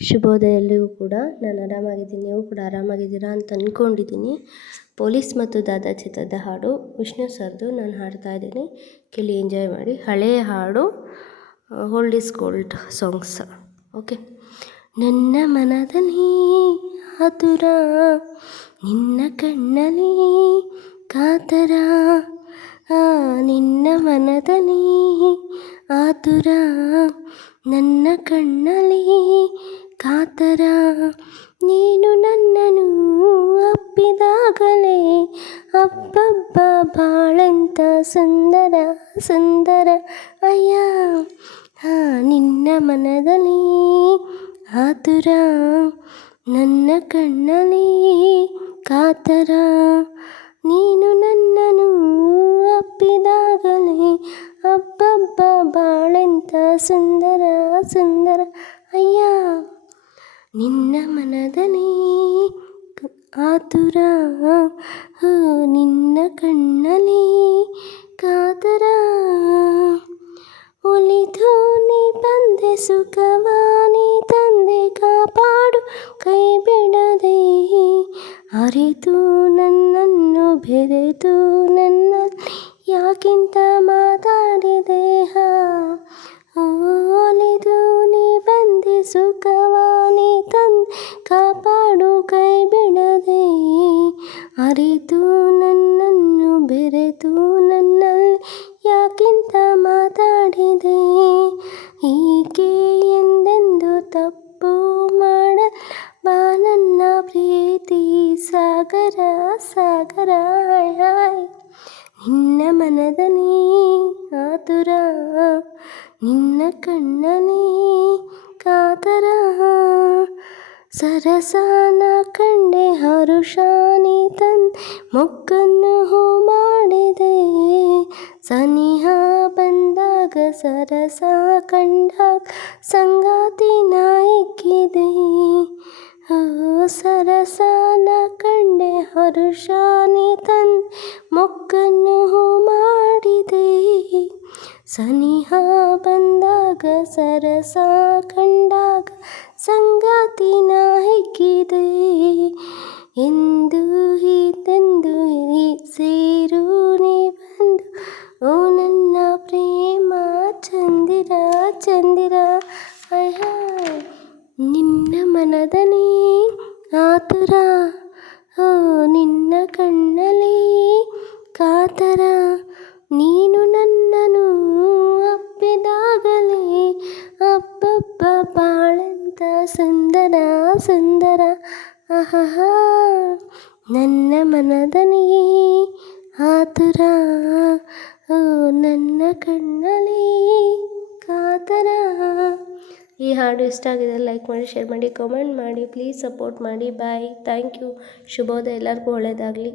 ಶುಭೋದಯ ಎಲ್ಲರಿಗೂ ಕೂಡ ನಾನು ಆರಾಮಾಗಿದ್ದೀನಿ, ನೀವು ಕೂಡ ಆರಾಮಾಗಿದ್ದೀರಾ ಅಂತ ಅಂದ್ಕೊಂಡಿದ್ದೀನಿ ಪೊಲೀಸ್ ಮತ್ತು ದಾದಾ ಚಿತ್ರದ ಹಾಡು ವಿಷ್ಣು ಸರ್ದು ನಾನು ಹಾಡ್ತಾ ಇದ್ದೀನಿ. ಕೇಳಿ ಎಂಜಾಯ್ ಮಾಡಿ. ಹಳೆಯ ಹಾಡು old is gold songs. Okay? ನನ್ನ ಮನದಲ್ಲಿ ಆತುರ ನಿನ್ನ ಕಣ್ಣಲ್ಲಿ ಕಾತರ, ಆ, ನಿನ್ನ ಮನದಲ್ಲಿ ಆತುರ ನನ್ನ ಕಣ್ಣಲ್ಲಿ ಕಾತರ? ನೀನು ನನ್ನನು ಅಪ್ಪಿದಾಗಲೇ ಅಬ್ಬಬ್ಬ ಬಾಳೆಂತ ಸುಂದರ ಸುಂದರ ಅಯ್ಯ. ಹಾ ನಿನ್ನ ಮನದಲ್ಲಿ ಆತುರ, ನನ್ನ ಕಣ್ಣಲ್ಲಿ ಕಾತರ. ನೀನು ನನ್ನನು ಅಪ್ಪಿದಾಗಲೇ ಅಬ್ಬಬ್ಬ ಬಾಳೆಂತ ಸುಂದರ ಸುಂದರ ಅಯ್ಯ. ನಿನ್ನ ಮನದಲ್ಲಿ ಆತುರಾ. ಹೋ, ನಿನ್ನ ಕಣ್ಣಲ್ಲಿ ಕಾತರ. ಒಲಿದು ನೀ ಬಂದೆ ಸುಖವಾನಿ ತಂದೆ ಕಾಪಾಡು ಕೈ ಬಿಡದೆ ಅರಿತು ನನ್ನನ್ನು ಬೆರೆತು ನನ್ನ ಯಾಕಿಂತ ಮಾತಾಡಿದೆ? ಹಾ ಅರಿತು ನನ್ನನ್ನು ಬೆರೆತು ನನ್ನ ಯಾಕಿಂತ ಮಾತಾಡಿದೆ? ಹೀಗೆ ಎಂದೆಂದು ತಪ್ಪು ಮಾಡ ಬಾ ನನ್ನ ಪ್ರೀತಿ ಸಾಗರ ಸಾಗರ, ಹಾಯ್ ನಿನ್ನ ಮನದಲ್ಲಿ ಆತುರ, ನಿನ್ನ ಕಣ್ಣನೇ ಕಾತರ ಸರಸಾನ ಕಂಡೆ ಹರುಷಾನಿ ತನ್ ಮೊಕ್ಕನ್ನು ಹೂ ಮಾಡಿದೆ. ಸನಿಹ ಬಂದಾಗ ಸರಸ ಕಂಡಾಗ ಸಂಗಾತಿ ನಾಯಕಿದೆ ಓ ಸರಸಾನ ಕಂಡೆ ಹರುಷಾನಿ ತನ್ ಮೊಕ್ಕನ್ನು ಹೂ ಮಾಡಿದೆ. ಸನಿಹ ಬಂದಾಗ ಸರಸ ಕಂಡಾಗ ಸಂಗಾತಿ ಮನದಲ್ಲಿ ಆತುರ, ಓ ನಿನ್ನ ಕಣ್ಣಲ್ಲಿ ಕಾತರ, ನೀನು ನನ್ನನು ಅಪ್ಪಿದಾಗಲೇ. ಅಬ್ಬಬ್ಬ ಬಾಳಂತ ಸುಂದರ ಸುಂದರ ಅಹಹ ನನ್ನ ಮನದಲ್ಲಿ ಆತುರ, ಓ ನನ್ನ ಕಣ್ಣಲ್ಲಿ ಕಾತರ ಈ ಹಾಡು ಇಷ್ಟ ಲೈಕ್ ಮಾಡಿ, ಶೇರ್ ಮಾಡಿ ಕಮೆಂಟ್ ಮಾಡಿ ಪ್ಲೀಸ್ ಸಪೋರ್ಟ್ ಮಾಡಿ. ಬಾಯ್ ಥ್ಯಾಂಕ್ ಯು ಶುಭೋದಯ. ಎಲ್ಲರಿಗೂ ಒಳ್ಳೆಯದಾಗಲಿ